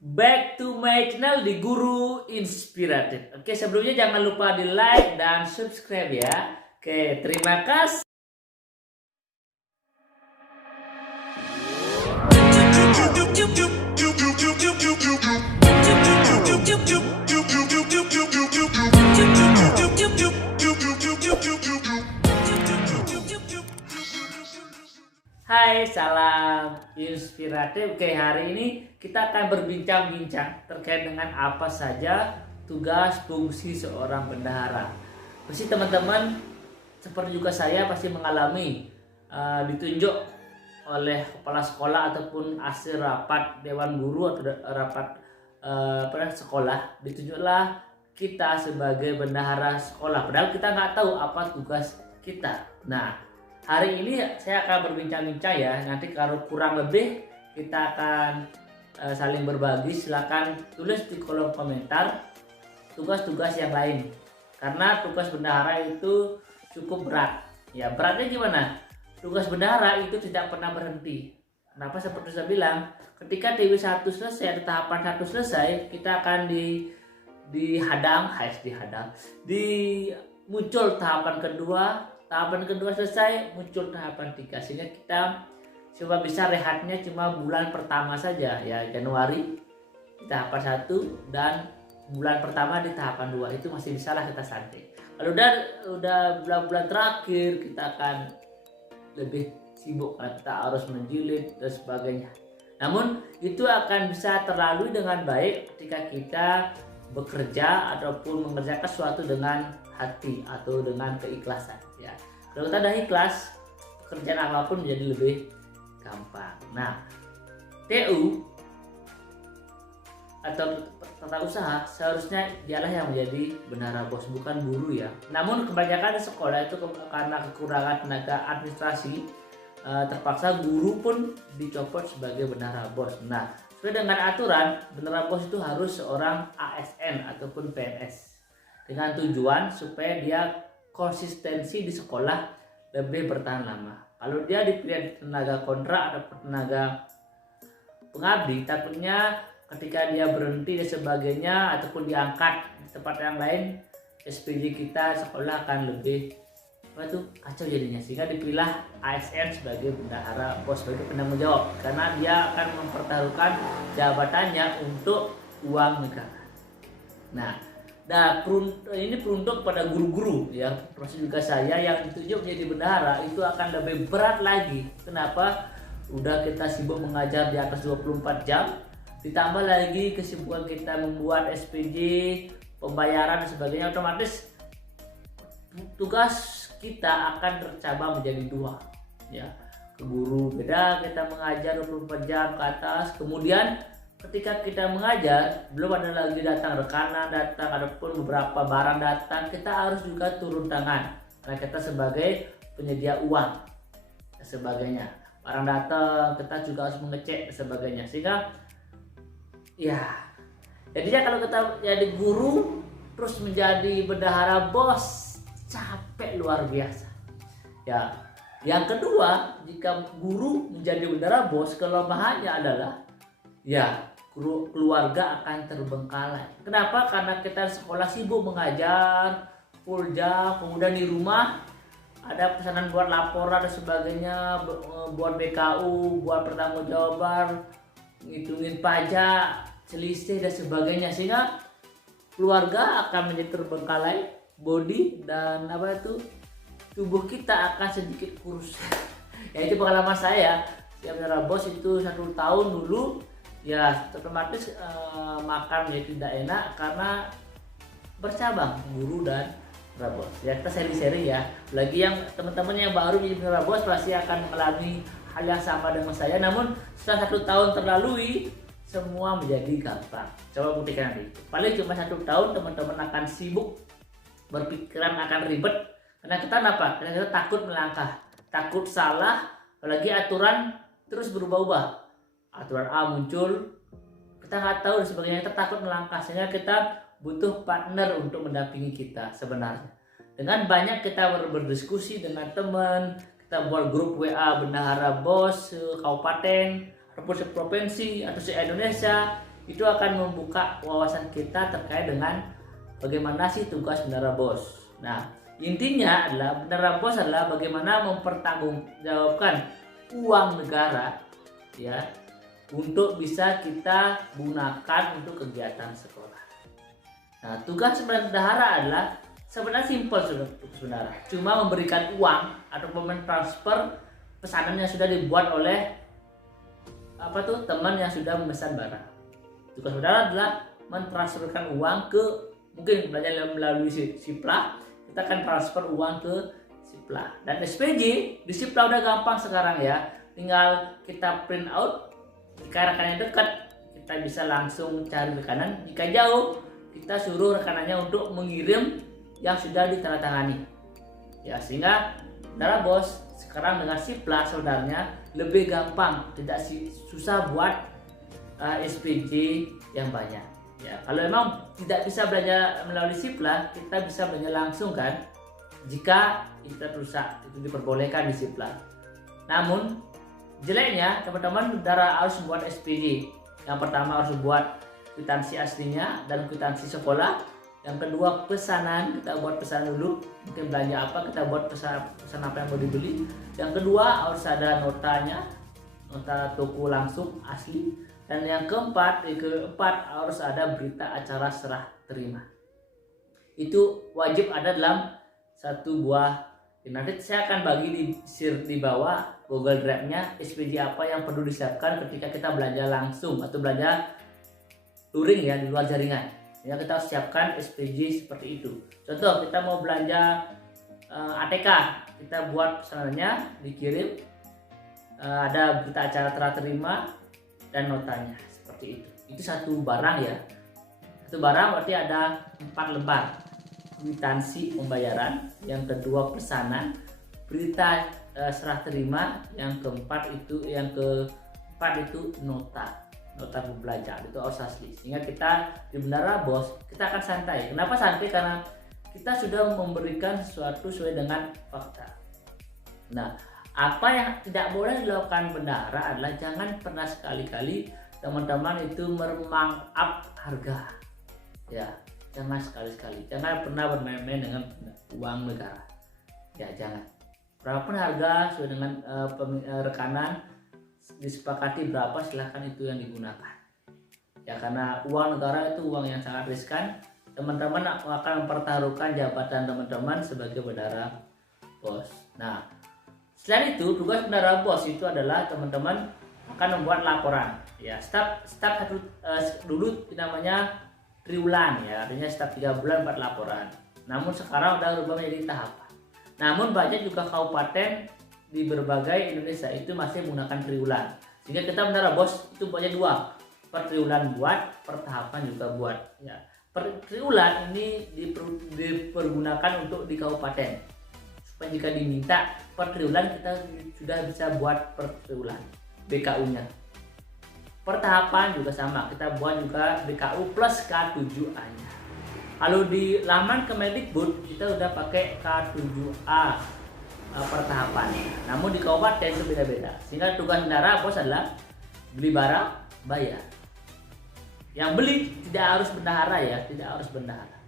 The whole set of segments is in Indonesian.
Back to my channel di Guru Inspiratif. Oke, sebelumnya jangan lupa di like dan subscribe ya. Oke, terima kasih. Hai, salam inspiratif. Oke, hari ini kita akan berbincang-bincang terkait dengan apa saja tugas fungsi seorang bendahara. Pasti teman-teman seperti juga saya pasti mengalami ditunjuk oleh kepala sekolah ataupun hasil rapat dewan guru atau rapat sekolah, ditunjuklah kita sebagai bendahara sekolah. Padahal kita nggak tahu apa tugas kita. Nah, hari ini saya akan berbincang-bincang ya. Nanti kalau kurang lebih kita akan saling berbagi. Silakan tulis di kolom komentar tugas-tugas yang lain. Karena tugas bendahara itu cukup berat. Ya, beratnya gimana? Tugas bendahara itu tidak pernah berhenti. Kenapa? Seperti saya bilang, ketika TW1 selesai atau tahapan 1 selesai, kita akan muncul tahapan kedua selesai, muncul tahapan 3, sehingga kita coba bisa rehatnya cuma bulan pertama saja ya, Januari di tahapan 1 dan bulan pertama di tahapan 2 itu masih bisa lah kita santai. Kalau udah bulan-bulan terakhir kita akan lebih sibuk karena kita harus menjilid dan sebagainya. Namun itu akan bisa terlalui dengan baik ketika kita bekerja ataupun mengerjakan sesuatu dengan hati atau dengan keikhlasan ya. Kalau kita ada ikhlas, pekerjaan apapun menjadi lebih gampang. Nah, TU atau tata usaha seharusnya dialah yang menjadi bendahara bos, bukan guru ya. Namun kebanyakan di sekolah itu karena kekurangan tenaga administrasi, terpaksa guru pun dicopot sebagai bendahara bos. Nah, sesuai dengan aturan, bendahara bos itu harus seorang ASN ataupun PNS dengan tujuan supaya dia konsistensi di sekolah lebih bertahan lama. Kalau dia dipilih tenaga kontrak atau tenaga pengabdi, takutnya ketika dia berhenti dan sebagainya ataupun diangkat di tempat yang lain, SPJ kita sekolah akan lebih kacau jadinya, sehingga dipilih ASN sebagai bendahara bos, sebagai penanggung jawab, karena dia akan mempertaruhkan jabatannya untuk uang negara. Nah, ini peruntuk pada guru-guru ya, termasuk juga saya yang ditunjuk menjadi bendahara, itu akan lebih berat lagi. Kenapa? Udah kita sibuk mengajar di atas 24 jam, ditambah lagi kesibukan kita membuat SPJ, pembayaran dan sebagainya, otomatis tugas kita akan tercabang menjadi 2 ya. Ke guru beda, kita mengajar 24 jam ke atas, kemudian ketika kita mengajar belum ada lagi datang rekanan datang ataupun beberapa barang datang, kita harus juga turun tangan karena kita sebagai penyedia uang dan sebagainya. Barang datang kita juga harus mengecek dan sebagainya, sehingga ya jadinya kalau kita jadi guru terus menjadi bendahara bos, capek luar biasa ya. Yang kedua, jika guru menjadi bendahara bos, kelemahannya adalah ya keluarga akan terbengkalai. Kenapa? Karena kita sekolah sibuk mengajar full jam, kemudian di rumah ada pesanan buat laporan dan sebagainya, buat BKU, buat pertanggungjawaban, ngitungin pajak, selisih dan sebagainya, sehingga keluarga akan menjadi terbengkalai, body dan tubuh kita akan sedikit kurus. Ya, itu pengalaman saya yang bendahara bos itu 1 tahun dulu ya, otomatis makan menjadi tidak enak karena bercabang guru dan bendahara bos ya. Kita seri-seri ya, lagi yang teman-teman yang baru menjadi bendahara bos pasti akan mengalami hal yang sama dengan saya. Namun setelah 1 tahun terlalui, semua menjadi gampang. Coba buktikan nanti. Paling cuma 1 tahun teman-teman akan sibuk, berpikiran akan ribet. Karena kita apa? Karena kita takut melangkah, takut salah, apalagi aturan terus berubah-ubah. Aturan A muncul, kita nggak tahu dan sebagainya, kita takut melangkah, sehingga kita butuh partner untuk mendampingi kita. Sebenarnya dengan banyak kita berdiskusi dengan teman, kita buat grup WA bendahara bos kabupaten ataupun provinsi atau se Indonesia, itu akan membuka wawasan kita terkait dengan bagaimana sih tugas bendahara BOS. Nah, intinya adalah bendahara BOS adalah bagaimana mempertanggungjawabkan uang negara ya untuk bisa kita gunakan untuk kegiatan sekolah. Nah, tugas bendahara adalah sebenarnya simpel saudara, cuma memberikan uang atau transfer pesanan yang sudah dibuat oleh teman yang sudah memesan barang. Tugas saudara adalah mentransferkan uang ke, mungkin belajar melalui Sipla, kita akan transfer uang ke Sipla. Dan SPJ di Sipla udah gampang sekarang ya, tinggal kita print out. Jika rekanannya dekat, kita bisa langsung cari rekanan. Jika jauh, kita suruh rekanannya untuk mengirim yang sudah ditandatangani. Ya, sehingga saudara BOS sekarang dengan Sipla saudaranya lebih gampang, tidak susah buat SPJ yang banyak. Ya, kalau memang tidak bisa belanja melalui Sipla, kita bisa belanja langsung kan. Jika internet rusak, itu diperbolehkan di Sipla. Namun jeleknya teman-teman saudara harus membuat SPJ. Yang pertama harus buat kwitansi aslinya dan kwitansi sekolah. Yang kedua pesanan, kita buat pesanan dulu, mungkin belanja apa, kita buat pesan apa yang mau dibeli. Yang kedua harus ada notanya, nota toko langsung asli. Dan yang keempat harus ada berita acara serah terima. Itu wajib ada dalam satu buah. Nanti saya akan bagi di bawah Google Drive-nya SPJ apa yang perlu disiapkan ketika kita belanja langsung atau belanja luring ya, di luar jaringan. Ya, kita siapkan SPJ seperti itu. Contoh kita mau belanja ATK, kita buat pesanannya, dikirim, ada berita acara serah terima dan notanya seperti itu. Itu satu barang ya. Satu barang berarti ada 4 lembar. Kwitansi pembayaran, yang kedua pesanan, berita serah terima, yang keempat itu nota pembelajaran, itu harus asli. Sehingga kita di bendahara BOS kita akan santai. Kenapa santai? Karena kita sudah memberikan sesuatu sesuai dengan fakta. Nah, apa yang tidak boleh dilakukan bendahara adalah jangan pernah sekali-kali teman-teman itu mermarkup harga. Ya, jangan sekali-sekali. Jangan pernah bermain-main dengan uang negara. Ya, jangan. Berapapun harga sesuai dengan rekanan disepakati berapa, silahkan itu yang digunakan ya, karena uang negara itu uang yang sangat riskan. Teman-teman akan mempertaruhkan jabatan teman-teman sebagai bendahara BOS. Nah, selain itu tugas bendahara BOS itu adalah teman-teman akan membuat laporan ya, setiap dulu namanya triwulan ya, artinya setiap 3 bulan buat laporan. Namun sekarang udah berubah menjadi tahapan. Namun banyak juga kabupaten di berbagai Indonesia itu masih menggunakan triwulan, sehingga kita bendahara BOS itu buatnya 2, per triwulan buat, per tahapan juga buat ya. Per triwulan ini dipergunakan untuk di kabupaten, supaya jika diminta per triwulan kita sudah bisa buat per triwulan BKU-nya. Per tahapan juga sama, kita buat juga BKU plus K7A-nya. Kalau di laman Kemendikbud kita udah pakai K7A per tahapan. Namun di kabupaten itu beda-beda. Sehingga tugas bendahara BOS adalah beli barang, bayar. Yang beli tidak harus bendahara ya, tidak harus bendahara.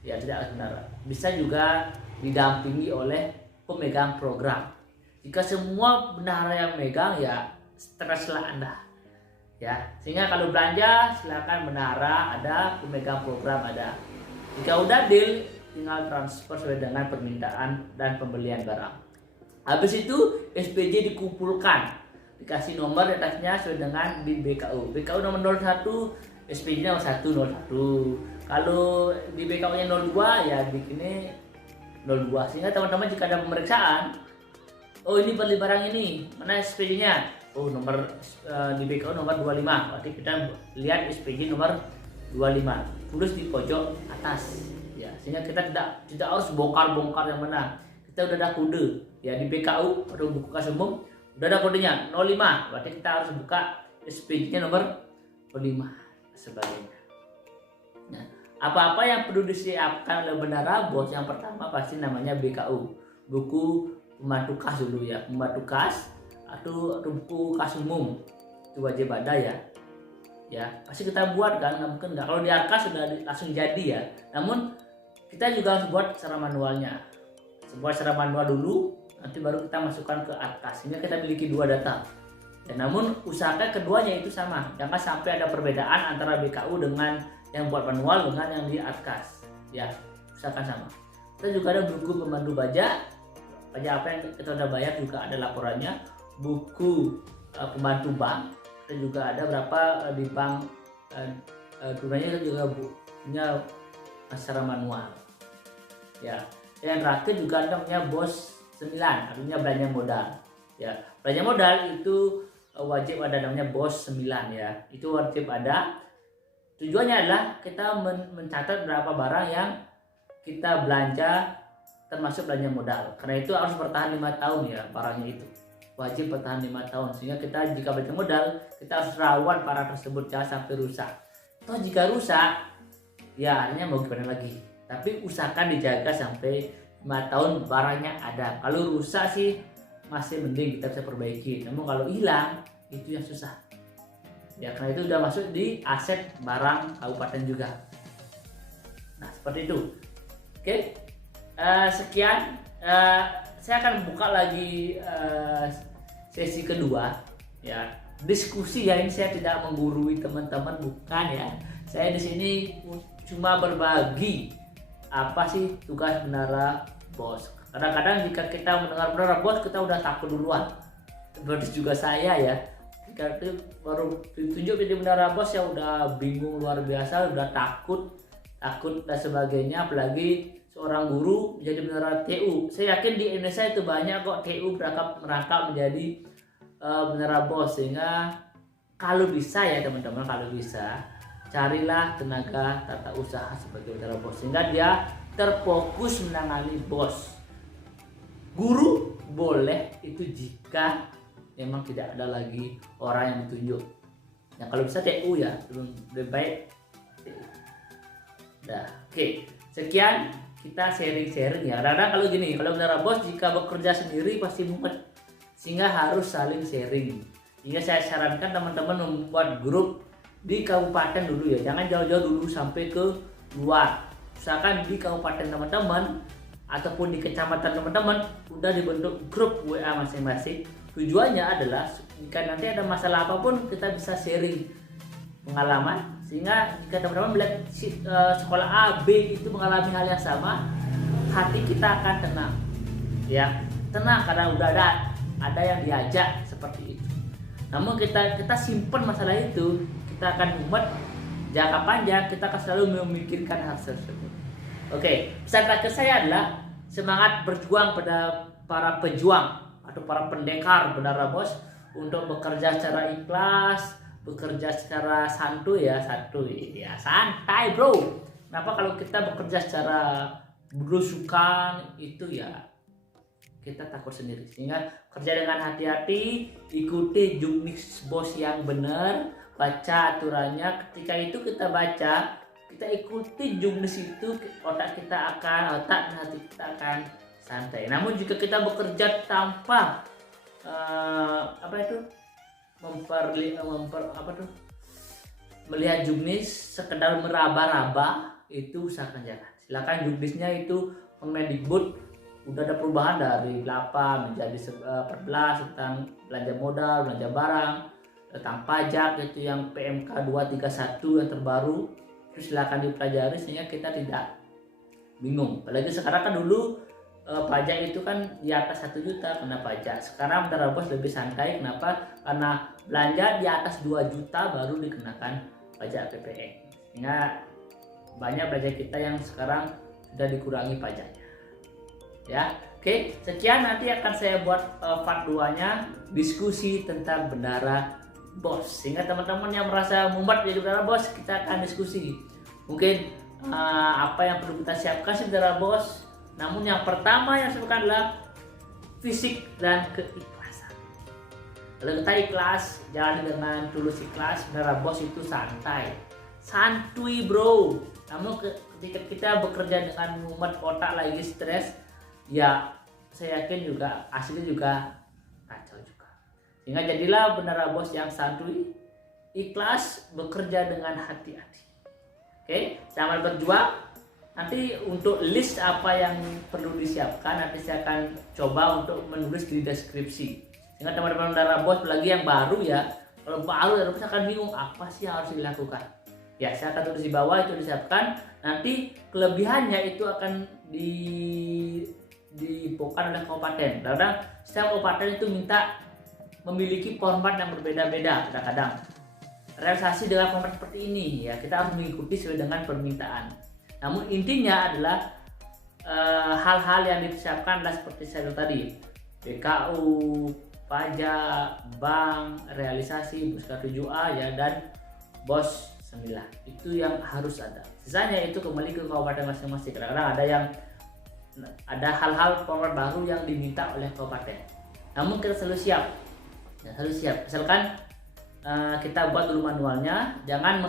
Ya, tidak harus bendahara. Bisa juga didampingi oleh pemegang program. Jika semua bendahara yang megang ya streslah Anda. Ya, sehingga kalau belanja silakan bendahara ada, pemegang program ada. Jika udah deal, tinggal transfer sesuai dengan permintaan dan pembelian barang. Habis itu SPJ dikumpulkan, dikasih nomor di atasnya sesuai dengan di BKU. BKU nomor 01, SPJ nomor 101. Kalau di BKU nya 02 ya bikinnya 02. Sehingga teman-teman jika ada pemeriksaan, oh ini beli barang ini, mana SPJ nya? Oh nomor di BKU nomor 25. Berarti kita lihat SPJ nomor 25. Tulis di pojok atas. Ya, sehingga kita tidak harus bongkar-bongkar yang mana. Kita udah ada kode ya di BKU atau buku kas umum udah ada kodenya 05, berarti kita harus buka SPJ-nya nomor 05 sebagainya. Nah, apa-apa yang perlu disiapkan oleh bendahara BOS, yang pertama pasti namanya BKU, buku pembantu kas dulu ya, pembantu kas atau buku kas umum itu wajib ada ya. ya pasti kita buat kan, nggak mungkin nggak. Kalau di Arka sudah langsung jadi ya, namun kita juga harus buat secara manualnya. Buat secara manual dulu, nanti baru kita masukkan ke Arka, sehingga kita miliki dua data. Ya, namun usahakan keduanya itu sama, jangan sampai ada perbedaan antara BKU dengan yang buat manual dengan yang di Atkas. Ya, usahakan sama. Kita juga ada buku pemandu pajak apa yang kita udah bayar juga ada laporannya. Buku pembantu bank, kita juga ada berapa di bank tunanya, kita juga punya secara manual. Ya, yang terakhir juga ada namanya BOS 9, artinya belanja modal. Ya, belanja modal itu wajib ada namanya BOS 9 ya. Itu wajib ada. Tujuannya adalah kita mencatat berapa barang yang kita belanja termasuk belanja modal. Karena itu harus bertahan 5 tahun ya barangnya itu. Wajib bertahan 5 tahun. Sehingga kita jika belanja modal, kita harus rawat barang tersebut jangan sampai rusak. Toh jika rusak, ya artinya mau gimana lagi. Tapi usahakan dijaga sampai 5 tahun barangnya ada. Kalau rusak sih masih mending kita bisa perbaiki. Namun kalau hilang itu yang susah. Ya karena itu udah masuk di aset barang kabupaten juga. Nah seperti itu. Oke, sekian. Saya akan buka lagi sesi kedua. Ya diskusi ya, ini saya tidak menggurui teman-teman, bukan ya. Saya di sini cuma berbagi apa sih tugas Menara BOS. Kadang-kadang jika kita mendengar Menara BOS kita udah takut duluan. Seperti juga saya ya. Jika itu baru ditunjuk jadi Menara BOS ya udah bingung luar biasa, udah takut dan sebagainya. Apalagi seorang guru menjadi Menara TU. Saya yakin di Indonesia itu banyak kok TU merangkap menjadi Menara BOS. Sehingga kalau bisa ya teman-teman, kalau bisa carilah tenaga tata usaha sebagai Menara BOS sehingga dia terfokus menangani BOS. Guru boleh itu jika memang tidak ada lagi orang yang ditunjuk. Nah kalau bisa TU ya, lebih baik TU. Nah, oke. Sekian kita sharing-sharing ya. Kadang-kadang kalau gini, kalau Menara BOS jika bekerja sendiri pasti mumet, sehingga harus saling sharing. Sehingga saya sarankan teman-teman membuat grup di kabupaten dulu ya, jangan jauh-jauh dulu sampai ke luar. Usahakan di kabupaten teman-teman ataupun di kecamatan teman-teman udah dibentuk grup WA masing-masing. Tujuannya adalah jika nanti ada masalah apapun kita bisa sharing pengalaman, sehingga jika teman-teman melihat sekolah A, B itu mengalami hal yang sama, hati kita akan tenang ya, tenang karena udah ada yang diajak seperti itu. Namun kita simpan masalah itu, kita akan mumet jangka panjang, kita akan selalu memikirkan hal tersebut. Oke, pesan terakhir saya adalah semangat berjuang pada para pejuang atau para pendekar Menara BOS untuk bekerja secara ikhlas, bekerja secara santuy ya, santai bro. Kenapa kalau kita bekerja secara berusukan itu ya kita takut sendiri. Sehingga kerja dengan hati-hati, ikuti juknis BOS yang benar, baca aturannya. Ketika itu kita baca, kita ikuti juknis itu, otak dan hati kita akan santai. Namun jika kita bekerja tanpa melihat juknis, sekedar meraba-raba, itu usahakan jangan. Silakan juknisnya itu Kemendikbud udah ada perubahan dari 8 menjadi 14 tentang belanja modal, belanja barang, tentang pajak itu yang PMK 231 yang terbaru. Itu silakan dipelajari sehingga kita tidak bingung. Apalagi sekarang kan dulu pajak itu kan di atas 1 juta kena pajak. Sekarang Menara BOS lebih santai. Kenapa? Karena belanja di atas 2 juta baru dikenakan pajak PPN. Sehingga banyak belanja kita yang sekarang sudah dikurangi pajaknya. Ya, oke. Sekian, nanti akan saya buat part 2-nya diskusi tentang Menara BOS. Sehingga teman-teman yang merasa mumet jadi Menara BOS, kita akan diskusi. Mungkin apa yang perlu kita siapkan sih Menara BOS. Namun yang pertama yang saya lakukan adalah fisik dan keikhlasan. Kalau kita ikhlas, jalan dengan tulus ikhlas, Menara BOS itu santuy bro. Namun ketika kita bekerja dengan mumet, otak lagi stres, ya saya yakin juga hasilnya juga kacau juga. Sehingga jadilah Menara BOS yang santuy, ikhlas bekerja dengan hati-hati. Oke, selamat berjuang. Nanti untuk list apa yang perlu disiapkan nanti saya akan coba untuk menulis di deskripsi. Sehingga teman-teman Mendara Bos lagi yang baru ya, kalau baru ya saya akan bingung apa sih yang harus dilakukan. Ya, saya akan tulis di bawah itu disiapkan. Nanti kelebihannya itu akan diinfokan oleh kabupaten. Kadang-kadang setiap kabupaten itu minta memiliki format yang berbeda-beda kadang-kadang. Realisasi dengan format seperti ini ya, kita harus mengikuti sesuai dengan permintaan. Namun intinya adalah hal-hal yang disiapkan adalah seperti saya bilang tadi, BKU, pajak, bank, realisasi, BOS K7A ya, dan BOS 9. Itu yang harus ada. Sisanya itu kembali ke kabupaten masing-masing. Kadang-kadang ada hal-hal format baru yang diminta oleh kabupaten. Namun kita selalu siap. Ya, selalu siap. Misalkan kita buat dulu manualnya, jangan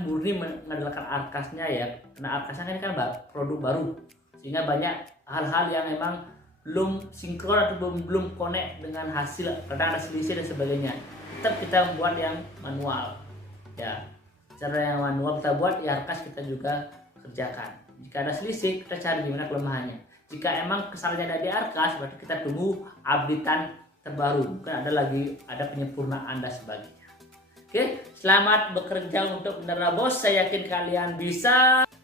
murni mengandalkan arkasnya ya, karena arkasnya kan produk baru, sehingga banyak hal-hal yang memang belum sinkron atau belum connect dengan hasil, kadang ada selisih dan sebagainya. Tetap kita membuat yang manual ya, cara yang manual kita buat ya, arkas kita juga kerjakan. Jika ada selisih kita cari gimana kelemahannya. Jika emang kesalahannya ada di arkas, berarti kita tunggu updatean terbaru, mungkin ada penyempurnaan dan sebagainya. Oke, selamat bekerja untuk Mendara Bos. Saya yakin kalian bisa.